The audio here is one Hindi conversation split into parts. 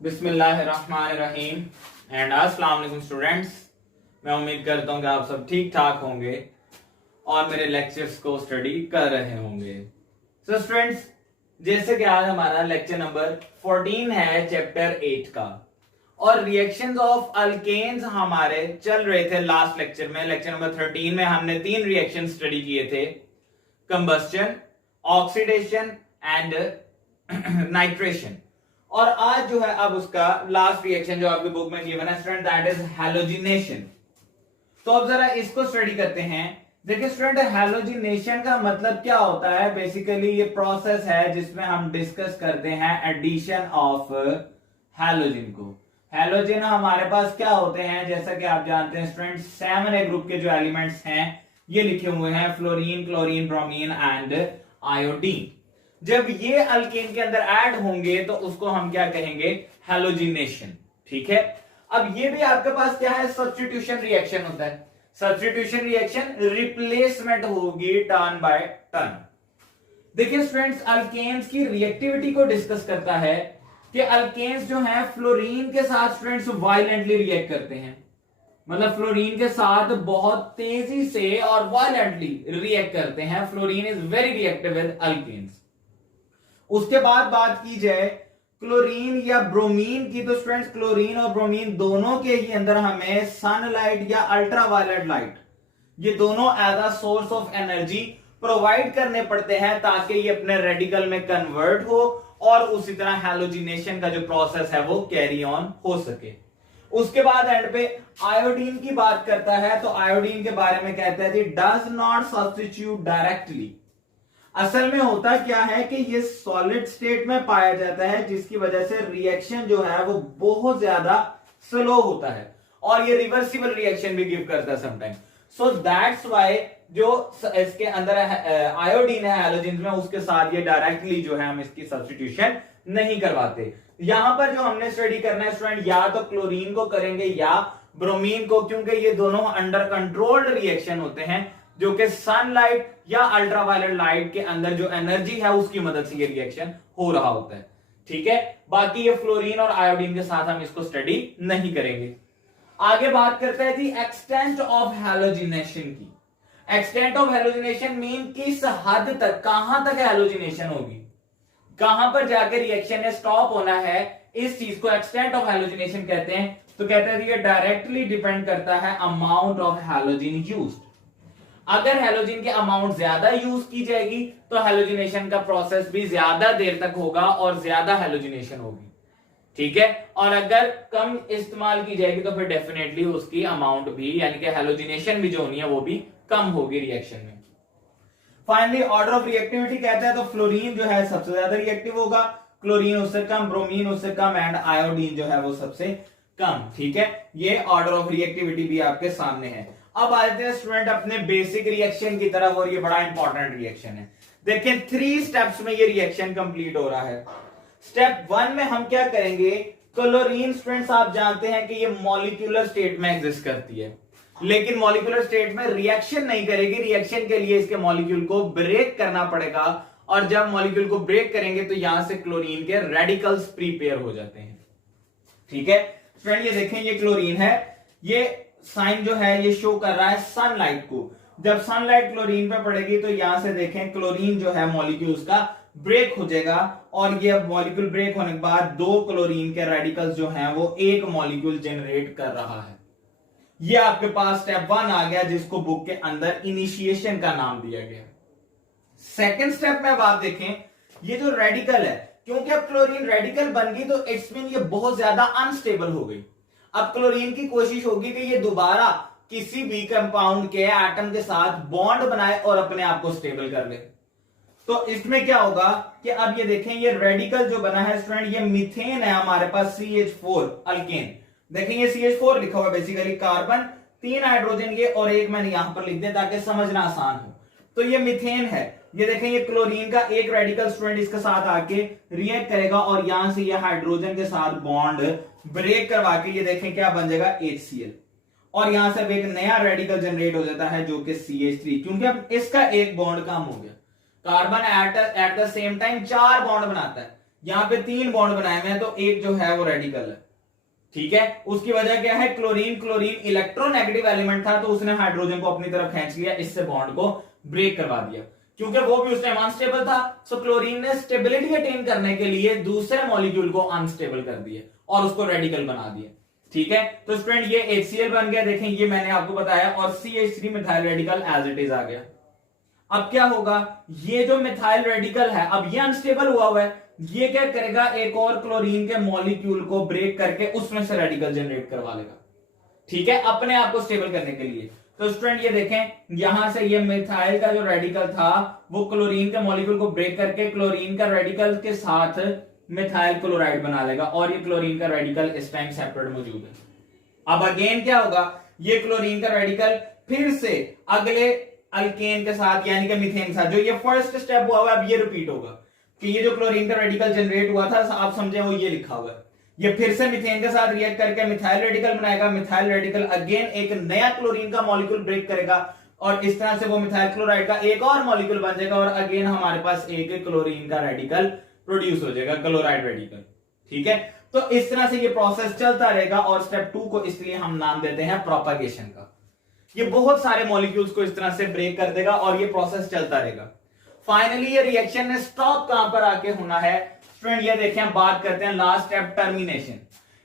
बिस्मिल्लाहिर्रहमानिर्रहीम एंड अस्सलाम वालेकुम स्टूडेंट्स। मैं उम्मीद करता हूँ कि आप सब ठीक ठाक होंगे और मेरे लेक्चर्स को स्टडी कर रहे होंगे। सो स्टूडेंट्स, जैसे कि आज हमारा लेक्चर नंबर 14 है चैप्टर 8 का, और रिएक्शंस ऑफ अल्केन्स हमारे चल रहे थे लास्ट लेक्चर में। लेक्चर नंबर 13 में हमने 3 रिएक्शन स्टडी किए थे, कंबस्टन, ऑक्सीडेशन एंड नाइट्रेशन। और आज जो है अब उसका लास्ट रिएक्शन जो आपकी बुक में गिवन है स्टूडेंट, दैट इज हैलोजिनेशन। तो अब जरा इसको स्टडी करते हैं। देखिए स्टूडेंट, हैलोजिनेशन का मतलब क्या होता है? बेसिकली ये प्रोसेस है जिसमें हम डिस्कस करते हैं एडिशन ऑफ हैलोजन को। हैलोजन हमारे पास क्या होते हैं, जैसा कि आप जानते हैं स्टूडेंट, 7 ग्रुप के जो एलिमेंट्स हैं ये लिखे हुए हैं, fluorine, chlorine, bromine and iodine. जब ये अल्केन के अंदर ऐड होंगे तो उसको हम क्या कहेंगे? हैलोजिनेशन। ठीक है, अब ये भी आपके पास क्या है? सब्स्टिट्यूशन रिएक्शन होता है। सब्स्टिट्यूशन रिएक्शन रिप्लेसमेंट होगी टर्न बाय टर्न। देखिए स्टूडेंट्स, अल्केन्स की रिएक्टिविटी को डिस्कस करता है कि अल्केन्स जो है फ्लोरीन के साथ स्टूडेंट्स वायलेंटली रिएक्ट करते हैं, मतलब फ्लोरीन के साथ बहुत तेजी से और वायलेंटली रिएक्ट करते हैं। Fluorine is very reactive with alkanes. उसके बाद बात की जाए क्लोरीन या ब्रोमीन की, तो स्टूडेंट्स क्लोरीन और ब्रोमीन दोनों के ही अंदर हमें सनलाइट या अल्ट्रावायलेट लाइट, ये दोनों as a source of energy provide करने पड़ते हैं ताकि ये अपने रेडिकल में कन्वर्ट हो और उसी तरह हैलोजिनेशन का जो प्रोसेस है वो कैरी ऑन हो सके। उसके बाद एंड पे आयोडीन की बात करता है, तो आयोडीन के बारे में कहता है डज नॉट सब्स्टिट्यूट डायरेक्टली। असल में होता क्या है कि ये सॉलिड स्टेट में पाया जाता है, जिसकी वजह से रिएक्शन जो है वो बहुत ज्यादा स्लो होता है और ये रिवर्सिबल रिएक्शन भी गिव करता है समटाइम। सो दैट्स व्हाई जो इसके अंदर आयोडीन है हैलोजन में, उसके साथ ये डायरेक्टली जो है हम इसकी सब्स्टिट्यूशन नहीं करवाते। यहां पर जो हमने स्टडी करना है स्टूडेंट, या तो क्लोरीन को करेंगे या ब्रोमीन को, क्योंकि ये दोनों अंडर कंट्रोल्ड रिएक्शन होते हैं जो कि सनलाइट या अल्ट्रावायलेट लाइट के अंदर जो एनर्जी है उसकी मदद से ये रिएक्शन हो रहा होता है। ठीक है, बाकी ये फ्लोरीन और आयोडीन के साथ हम इसको स्टडी नहीं करेंगे। आगे बात करते हैं जी एक्सटेंट ऑफ हैलोजिनेशन की। एक्सटेंट ऑफ हैलोजिनेशन मीन किस हद तक, कहां तक हैलोजिनेशन होगी, कहां पर जाकर रिएक्शन ने स्टॉप होना है, इस चीज को एक्सटेंट ऑफ हैलोजिनेशन कहते हैं। तो कहते हैं ये डायरेक्टली डिपेंड करता है अमाउंट ऑफ हैलोजन यूज्ड। अगर हैलोजन की अमाउंट ज्यादा यूज की जाएगी तो हैलोजिनेशन का प्रोसेस भी ज्यादा देर तक होगा और ज्यादा हैलोजिनेशन होगी। ठीक है, और अगर कम इस्तेमाल की जाएगी तो फिर डेफिनेटली उसकी अमाउंट भी, यानी कि हैलोजिनेशन भी जो होनी है वो भी कम होगी रिएक्शन में। फाइनली ऑर्डर ऑफ रिएक्टिविटी कहता है तो फ्लोरीन जो है सबसे ज्यादा रिएक्टिव होगा, क्लोरीन उससे कम, ब्रोमीन उससे कम एंड आयोडीन जो है वो सबसे कम। ठीक है, ये ऑर्डर ऑफ रिएक्टिविटी भी आपके सामने है। अब आते हैं स्टूडेंट अपने बेसिक रिएक्शन की तरफ, और ये बड़ा इंपॉर्टेंट रिएक्शन है। देखें 3 स्टेप्स में ये रिएक्शन कंप्लीट हो रहा है। स्टेप 1 में हम क्या करेंगे? क्लोरीन स्टूडेंट्स आप जानते हैं कि ये मॉलिक्यूलर स्टेट में एग्जिस्ट करती है, लेकिन मॉलिक्यूलर स्टेट में रिएक्शन नहीं करेगी। रिएक्शन के लिए इसके मॉलिक्यूल को ब्रेक करना पड़ेगा, और जब मॉलिक्यूल को ब्रेक करेंगे तो यहां से क्लोरीन के रेडिकल्स प्रीपेयर हो जाते हैं। ठीक है फ्रेंड, ये देखें ये क्लोरीन है, ये साइन जो है ये शो कर रहा है सनलाइट को। जब सनलाइट क्लोरीन पे पड़ेगी तो यहां से देखें क्लोरीन जो है मॉलिक्यूल्स का ब्रेक हो जाएगा, और ये मॉलिक्यूल ब्रेक होने के बाद 2 क्लोरीन के रेडिकल्स जो हैं वो एक मॉलिक्यूल जनरेट कर रहा है। ये आपके पास स्टेप 1 आ गया, जिसको बुक के अंदर इनिशिएशन का नाम दिया गया। सेकेंड स्टेप में अब आप देखें ये जो रेडिकल है, क्योंकि अब क्लोरीन रेडिकल बन गई तो इट्स मीन ये बहुत ज्यादा अनस्टेबल हो गई। अब क्लोरीन की कोशिश होगी कि ये दोबारा किसी भी कंपाउंड के एटम के साथ बॉन्ड बनाए और अपने आप को स्टेबल कर ले। तो इसमें क्या होगा कि अब ये देखें ये रेडिकल जो बना है स्टूडेंट, ये मीथेन है हमारे पास, CH4 अल्केन। देखें ये CH4 लिखा हुआ, बेसिकली कार्बन, 3 हाइड्रोजन ये और एक मैंने यहां पर लिख दिया ताकि समझना आसान हो। तो ये मीथेन है, ये देखें ये क्लोरीन का एक रेडिकल स्टूडेंट इसके साथ आके रिएक्ट करेगा और यहां से ये हाइड्रोजन के साथ बॉन्ड ब्रेक करवा के ये देखें क्या बन जाएगा HCl, और यहां से एक नया रेडिकल जनरेट हो जाता है जो कि CH3, क्योंकि अब इसका एक बॉन्ड कम हो गया। Carbon at the same time 4 bond बनाता है, यहां पे 3 बॉन्ड बनाए हुए हैं, तो एक जो है वो रेडिकल है, ठीक है। उसकी वजह क्या है, क्लोरीन क्लोरीन इलेक्ट्रोनेगेटिव एलिमेंट था, तो उसने हाइड्रोजन को अपनी तरफ खींच लिया, इससे बॉन्ड को ब्रेक करवा दिया, क्योंकि वो भी उस टाइम अनस्टेबल था। सो क्लोरीन ने स्टेबिलिटी अटेन करने के लिए दूसरे मॉलिक्यूल को अनस्टेबल कर दिए और उसको रेडिकल बना दिया, ठीक है। तो स्टूडेंट ये HCl बन गया, देखें ये मैंने आपको बताया, और CH3 methyl radical as it is आ गया। अब क्या होगा, ये जो मिथाइल रेडिकल है अब ये अनस्टेबल हुआ है, ये क्या करेगा, एक और क्लोरीन के मॉलिक्यूल को ब्रेक करके उसमें से रेडिकल जनरेट करवा लेगा, ठीक है, अपने आप को स्टेबल करने के लिए। तो स्टूडेंट ये देखें, यहां से ये मिथाइल का जो रेडिकल था वो क्लोरीन के मॉलिक्यूल को ब्रेक करके क्लोरीन का रेडिकल के साथ मिथाइल क्लोराइड बना लेगा, और ये क्लोरीन का रेडिकल इस टाइम सेपरेट मौजूद है। अब अगेन क्या होगा, ये क्लोरीन का रेडिकल फिर से अगले अल्केन के साथ यानी कि मीथेन के साथ, जो ये फर्स्ट स्टेप हुआ है अब ये रिपीट होगा कि ये जो क्लोरीन का रेडिकल जनरेट हुआ था, आप समझे वो ये लिखा हुआ है, ये फिर से मीथेन के साथ रिएक्ट करके मिथाइल रेडिकल बनाएगा, मिथाइल रेडिकल अगेन एक नया क्लोरीन का मॉलिक्यूल ब्रेक करेगा, और इस तरह से वो मिथाइल क्लोराइड का एक और मॉलिक्यूल बन जाएगा, और अगेन हमारे पास एक क्लोरीन का रेडिकल प्रोड्यूस हो जाएगा, क्लोराइड रेडिकल, ठीक है। तो इस तरह से ये प्रोसेस चलता रहेगा, और स्टेप 2 को इसलिए हम नाम देते हैं प्रोपागेशन का। ये बहुत सारे मॉलिक्यूल्स को इस तरह से ब्रेक कर देगा और ये प्रोसेस चलता रहेगा। फाइनली ये रिएक्शन ने स्टॉप कहां पर आके होना है, स्टूडेंट ये देखें, बात करते हैं लास्ट स्टेप टर्मिनेशन।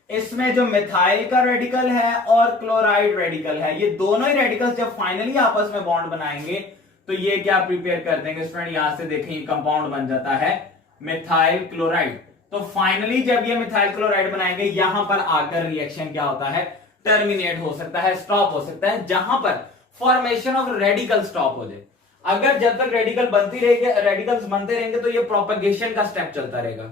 इसमें जो मिथाइल का रेडिकल है और क्लोराइड रेडिकल है, ये दोनों ही रेडिकल्स जब फाइनली आपस में बॉन्ड बनाएंगे तो ये क्या प्रिपेयर कर देंगे स्टूडेंट, यहां से देखें ये कंपाउंड बन जाता है मिथाइल क्लोराइड। तो फाइनली जब ये मिथाइल क्लोराइड बनाएंगे, यहां पर आकर रिएक्शन क्या होता है, टर्मिनेट हो सकता है, स्टॉप हो सकता है, जहां पर फॉर्मेशन ऑफ रेडिकल स्टॉप हो जाए। अगर जब तक रेडिकल बनती रहेगी, रेडिकल्स बनते रहेंगे, तो ये प्रोपगेशन का स्टेप चलता रहेगा।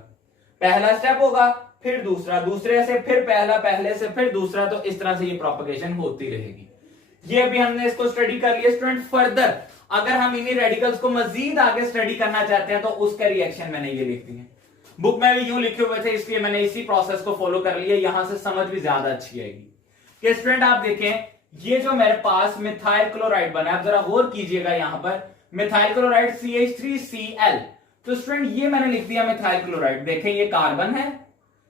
पहला स्टेप होगा, फिर दूसरा, दूसरे से फिर पहला, पहले से फिर दूसरा, तो इस तरह से ये प्रोपगेशन होती रहेगी। ये भी हमने इसको स्टडी कर लिया स्टूडेंट। फर्दर अगर हम इन्हीं रेडिकल्स को मजीद आगे स्टडी करना चाहते हैं तो उसका रिएक्शन मैंने ये लिख दी है, बुक में भी यूं लिखे हुए थे, इसलिए मैंने इसी प्रोसेस को फॉलो कर लिया, यहां से समझ भी ज्यादा अच्छी आएगी। कि स्टूडेंट आप देखें, ये जो मेरे पास मिथाइल क्लोराइड बना है, आप जरा गौर कीजिएगा, यहां पर मिथाइल क्लोराइड CH3Cl, तो स्टूडेंट ये मैंने लिख दिया मिथाइल क्लोराइड, देखें ये कार्बन है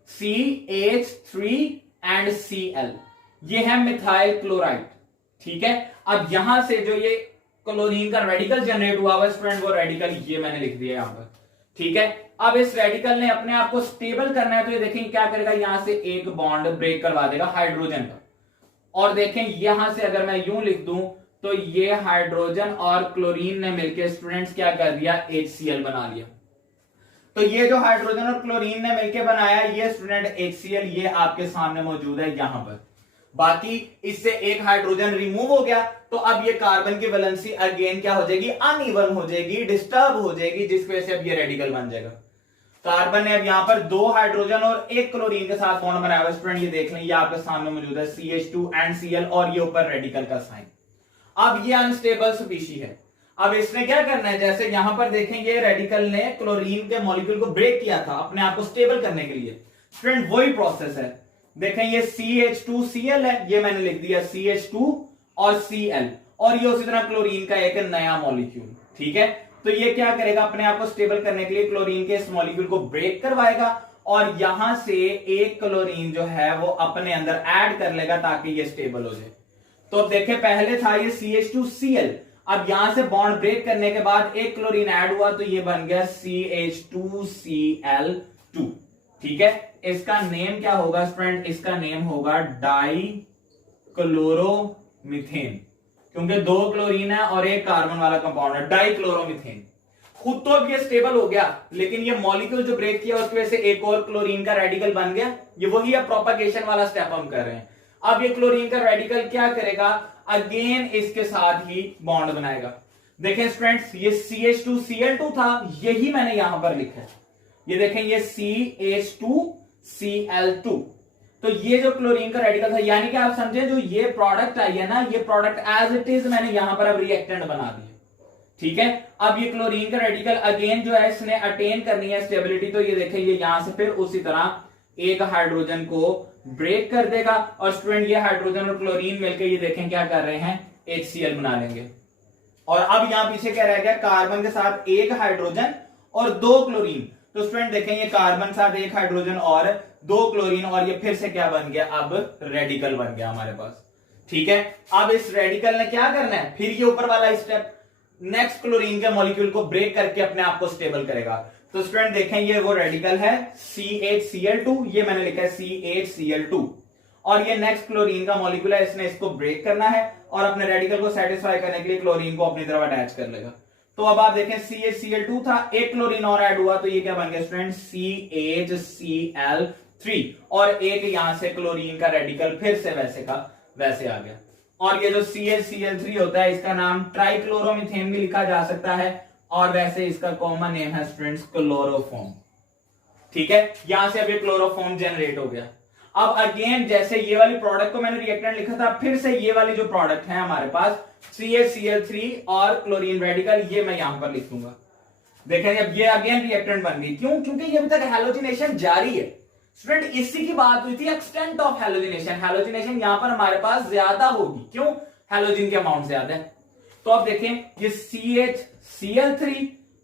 CH3 एंड Cl, ये है मिथाइल क्लोराइड, ठीक है। अब यहां से जो ये क्लोरीन का रेडिकल जनरेट हुआ हुआ स्टूडेंट, वो रेडिकल ये मैंने लिख दिया यहां पर, ठीक है। अब इस रेडिकल ने अपने आप को स्टेबल करना है, तो ये देखें क्या करेगा, यहां से एक बॉन्ड ब्रेक करवा देगा हाइड्रोजन का, और देखें यहां से अगर मैं यूं लिख दूं तो ये हाइड्रोजन और क्लोरीन ने मिलकर स्टूडेंट्स क्या कर दिया, HCl बना लिया। तो ये जो हाइड्रोजन और क्लोरीन ने मिलकर बनाया ये स्टूडेंट HCl, ये आपके सामने मौजूद है यहां पर। बाकी इससे एक हाइड्रोजन रिमूव हो गया, तो अब ये कार्बन की वैलेंसी अगेन क्या हो जाएगी, अनइवन हो जाएगी, डिस्टर्ब हो जाएगी, जिसकी वजह से अब ये रेडिकल बन जाएगा। कार्बन ने अब यहां पर 2 हाइड्रोजन और 1 क्लोरीन के साथ बॉन्ड बनाया हुआ स्टूडेंट, ये देख लें, ये आपके सामने मौजूद है CH2 एंड Cl, और ये ऊपर रेडिकल का साइन। अब ये अनस्टेबल स्पीशी है, अब इसने क्या करना है, जैसे यहां पर देखें ये रेडिकल ने क्लोरीन के मॉलिक्यूल को ब्रेक किया था अपने आप को स्टेबल करने के लिए, स्टूडेंट वही प्रोसेस है। देखें ये CH2Cl है, ये मैंने लिख दिया CH2 और Cl, और ये उसी तरह क्लोरीन का एक नया मॉलिक्यूल, ठीक है। तो ये क्या करेगा, अपने आप को स्टेबल करने के लिए क्लोरीन के इस मॉलिक्यूल को ब्रेक करवाएगा, और यहां से एक क्लोरीन जो है वो अपने अंदर ऐड कर लेगा ताकि ये स्टेबल हो जाए। तो अब देखें पहले था ये CH2Cl, अब यहां से बॉन्ड ब्रेक करने के बाद एक क्लोरीन ऐड हुआ, तो ये बन गया CH2Cl2, ठीक है। इसका नेम क्या होगा स्टूडेंट, इसका नेम होगा डाई क्लोरोमीथेन, क्योंकि 2 क्लोरीन है और एक कार्बन वाला कंपाउंड है, डाई क्लोरोमीथेन। खुद तो अब ये स्टेबल हो गया, लेकिन ये मॉलिक्यूल जो ब्रेक किया उसकी वजह से एक और क्लोरीन का रेडिकल बन गया, ये वही है प्रोपगेशन वाला स्टेप हम कर रहे हैं। अब ये क्लोरीन का रेडिकल क्या करेगा, अगेन इसके साथ ही बॉन्ड बनाएगा। देखें स्टूडेंट्स, ये CH2Cl2 था, यही मैंने यहां पर लिखा है, ये देखें ये CH2Cl2, तो ये जो क्लोरीन का रेडिकल था, यानी कि आप समझे जो ये प्रोडक्ट आई है ना, ये प्रोडक्ट एज इट इज मैंने यहां पर अब रिएक्टेंट बना दिया, ठीक है। अब ये क्लोरीन का रेडिकल अगेन जो है इसने अटेन करनी है स्टेबिलिटी, तो ये देखें ये यहां से फिर उसी तरह एक हाइड्रोजन को ब्रेक कर देगा, और स्टूडेंट ये हाइड्रोजन और क्लोरीन मिलकर ये देखें क्या कर रहे हैं, HCl बना लेंगे। और अब यहां पीछे क्या रह गया, कार्बन के साथ एक हाइड्रोजन और 2 क्लोरीन, तो स्टूडेंट देखें ये कार्बन साथ एक हाइड्रोजन और 2 क्लोरीन, और ये फिर से क्या बन गया, अब रेडिकल बन गया हमारे पास। ठीक है, अब इस रेडिकल ने क्या करना है, फिर ये ऊपर वाला स्टेप नेक्स्ट क्लोरीन के मॉलिक्यूल को ब्रेक करके अपने आप को स्टेबल करेगा। तो स्टूडेंट देखें ये वो रेडिकल है CHCl2, ये मैंने लिखा है CHCl2, और ये नेक्स्ट क्लोरीन का मॉलिक्यूल है, इसने इसको ब्रेक करना है और अपने रेडिकल को सेटिस्फाई करने के लिए क्लोरीन को अपनी तरफ अटैच कर लेगा। तो अब आप देखें CHCl2 था, एक क्लोरीन और ऐड हुआ, तो ये क्या बन गया स्टूडेंट, CHCl3, और एक यहां से क्लोरीन का रेडिकल फिर से वैसे का वैसे आ गया। और ये जो CHCl3 होता है इसका नाम ट्राइक्लोरोमीथेन भी लिखा जा सकता है, और वैसे इसका कॉमन नेम है स्टूडेंट्स क्लोरोफॉर्म। ठीक है, यहां से अब ये क्लोरोफॉर्म जनरेट हो गया। अब अगेन जैसे ये वाली प्रोडक्ट को मैंने रिएक्टेंट लिखा था, फिर से ये वाली जो प्रोडक्ट है हमारे पास CHCl3 और क्लोरीन रेडिकल, ये मैं यहां पर लिख दूंगा। देखें अब ये अगेन रिएक्टेंट बन गई, क्यों, क्योंकि ये अभी तक हैलोजिनेशन जारी है। स्टूडेंट इसी की बात हुई थी एक्सटेंट ऑफ हैलोजिनेशन, हैलोजिनेशन यहां पर हमारे पास ज्यादा होगी, क्यों, हैलोजन के अमाउंट ज्यादा है। तो अब देखें ये CHCl3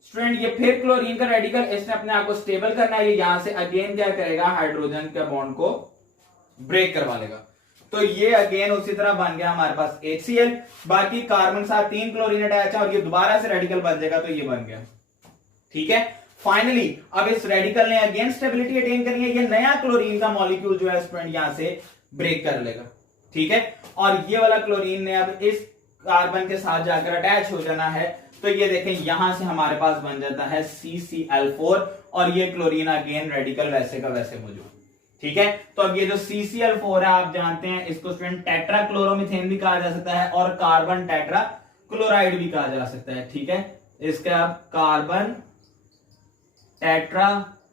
स्टूडेंट ये फिर क्लोरीन का रेडिकल, इसने अपने आप को स्टेबल करना है, ये यहां से अगेन क्या करेगा, हाइड्रोजन के बॉन्ड को ब्रेक करवा लेगा। तो ये अगेन उसी तरह बन गया हमारे पास HCl, बाकी कार्बन साथ 3 क्लोरीन अटैच है और ये दोबारा से रेडिकल बन जाएगा, तो ये बन गया। ठीक है, फाइनली अब इस रेडिकल ने अगेन स्टेबिलिटी अटेन करनी है, ये नया क्लोरीन का मॉलिक्यूल जो है स्टूडेंट यहां से ब्रेक कर लेगा। ठीक है, और ये वाला क्लोरीन ने अब इस कार्बन के साथ जाकर अटैच हो जाना है, तो ये देखें यहां से हमारे पास बन जाता है CCl4, और ये क्लोरीन अगेन रेडिकल वैसे का वैसे मौजूद। ठीक है, तो अब ये जो CCl4 है आप जानते हैं इसको स्टूडेंट टेट्राक्लोरोमीथेन भी कहा जा सकता है और कार्बन टेट्रा क्लोराइड भी कहा जा सकता है। ठीक है, इसके अब कार्बन टेट्रा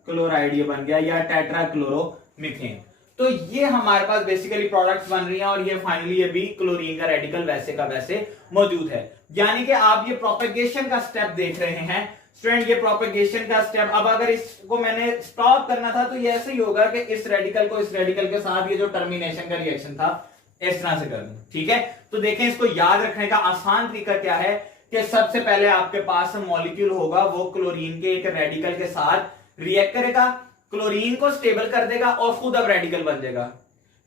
क्लोराइड ये बन गया, या टेट्राक्लोरोमीथेन। तो ये हमारे पास बेसिकली प्रोडक्ट्स बन रही हैं, और ये फाइनली ये भी क्लोरीन का रेडिकल वैसे का वैसे मौजूद है। यानी कि आप ये प्रोपेगेशन का स्टेप देख रहे हैं स्टूडेंट, ये प्रोपेगेशन का स्टेप। अब अगर इसको मैंने स्टॉप करना था तो ये ऐसे ही होगा कि इस रेडिकल को इस रेडिकल के साथ ये जो टर्मिनेशन का रिएक्शन था इस तरह से कर दूं। ठीक है, तो देखें इसको याद रखने का आसान तरीका क्या है कि सबसे पहले आपके पास मॉलिक्यूल होगा, वो क्लोरीन के एक रेडिकल के साथ रिएक्ट करेगा, क्लोरीन को स्टेबल कर देगा और खुद अब रेडिकल बन जाएगा।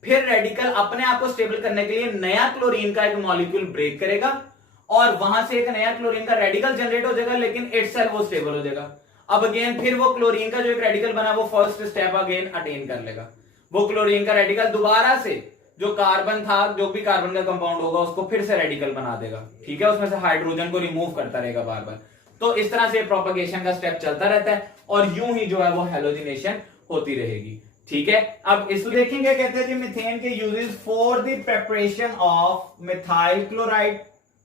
फिर रेडिकल अपने आप को स्टेबल करने के लिए नया क्लोरीन का एक मॉलिक्यूल ब्रेक करेगा और वहां से एक नया क्लोरीन का रेडिकल जनरेट हो जाएगा, लेकिन इटसेल्फ वो स्टेबल हो जाएगा। अब अगेन फिर वो क्लोरीन का जो एक रेडिकल बना वो फर्स्ट स्टेप अगेन अटेन कर लेगा, वो क्लोरीन का रेडिकल दोबारा से जो कार्बन था, जो भी कार्बन का कंपाउंड होगा उसको फिर से रेडिकल बना देगा। ठीक है, उसमें से हाइड्रोजन को रिमूव करता रहेगा बार बार। तो इस तरह से प्रोपगेशन का स्टेप चलता रहता है और यूं ही जो है वो हैलोजिनेशन होती रहेगी। ठीक है, अब इसको देखेंगे, कहते हैं मीथेन के uses for the preparation of methyl chloride,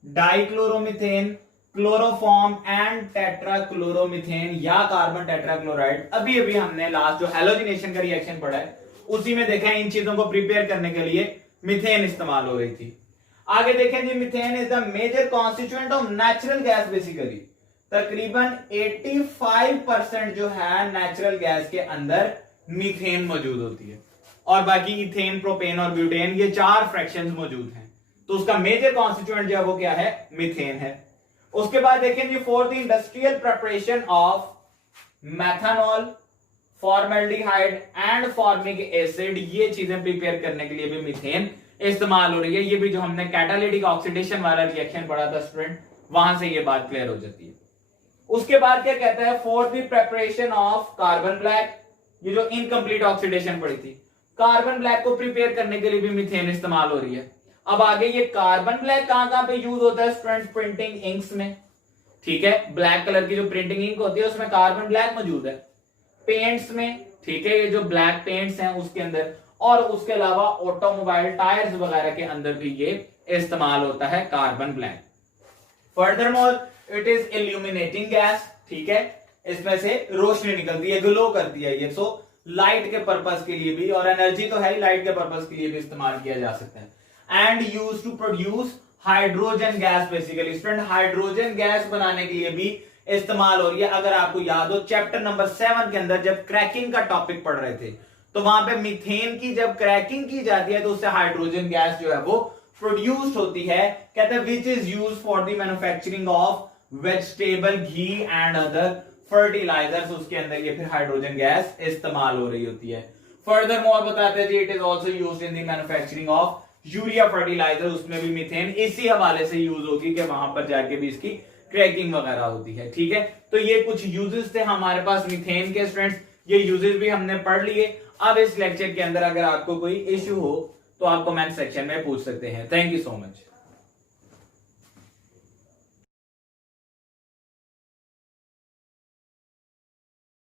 dichloromethane, chloroform and tetrachloromethane या कार्बन टेट्राक्लोराइड। अभी अभी हमने लास्ट जो हैलोजिनेशन का रिएक्शन पढ़ा है उसी में देखा है इन चीजों को प्रिपेयर करने के लिए मीथेन इस्तेमाल हो रही थी। आगे देखें जी, methane is the major constituent of natural gas. Basically तकरीबन 85% जो है नेचुरल गैस के अंदर मीथेन मौजूद होती है, और बाकी इथेन, प्रोपेन और ब्यूटेन ये 4 फ्रैक्शंस मौजूद हैं। तो उसका मेजर कॉन्स्टिट्यूएंट जो है वो क्या है, मीथेन है। उसके बाद देखें जी, for the industrial preparation of methanol, formaldehyde and formic acid, ये चीजें प्रिपेयर करने के लिए भी मीथेन इस्तेमाल हो रही है। ये भी जो हमने कैटालिटिक ऑक्सीडेशन वाला रिएक्शन पढ़ा था स्टूडेंट, वहां से ये बात क्लियर हो जाती है। उसके बाद क्या कहता है, for the preparation of carbon black, ये जो इनकम्प्लीट ऑक्सीडेशन पड़ी थी, कार्बन ब्लैक को प्रिपेयर करने के लिए भी मीथेन इस्तेमाल हो रही है। अब आगे ये कार्बन ब्लैक कहां पे यूज होता है स्टूडेंट, प्रिंटिंग इंक्स में। ठीक है, ब्लैक कलर की जो प्रिंटिंग इंक होती है उसमें कार्बन ब्लैक मौजूद है, पेंट्स में। ठीक है, ये जो ब्लैक पेंट्स हैं उसके अंदर, और उसके अलावा ऑटोमोबाइल टायर्स वगैरह के अंदर भी ये इस्तेमाल होता है carbon black. Furthermore it is illuminating gas. ठीक है, इसमें से रोशनी निकलती है, ग्लो करती है ये, सो लाइट के पर्पस के लिए भी, और एनर्जी तो है ही, लाइट के पर्पस के लिए भी इस्तेमाल किया जा सकता है। And use to produce hydrogen gas. Basically student hydrogen gas बनाने के लिए भी इस्तेमाल हो रही है। अगर आपको याद हो चैप्टर नंबर 7 के अंदर जब क्रैकिंग का टॉपिक पढ़ रहे थे तो वहां पे मीथेन की जब क्रैकिंग की जाती है तो उससे हाइड्रोजन गैस जो है वो प्रोड्यूस्ड होती है। कहते हैं which is use for the manufacturing of vegetable ghee and other fertilisers, उसके अंदर ये फिर हाइड्रोजन गैस इस्तेमाल हो रही होती है। फर्दर मोर बताते हैं जी, it is also used in the manufacturing of urea fertiliser, उसमें भी मीथेन इसी हवाले से यूज होगी कि वहां पर जाके भी इसकी क्रैकिंग वगैरह होती है। ठीक है, तो ये कुछ यूजेस थे हमारे पास मीथेन के स्टूडेंट्स, ये यूजेस भी हमने पढ़ लिए। अब इस लेक्चर के अंदर अगर आपको कोई इश्यू हो तो आप कमेंट सेक्शन में पूछ सकते हैं। Thank you so much.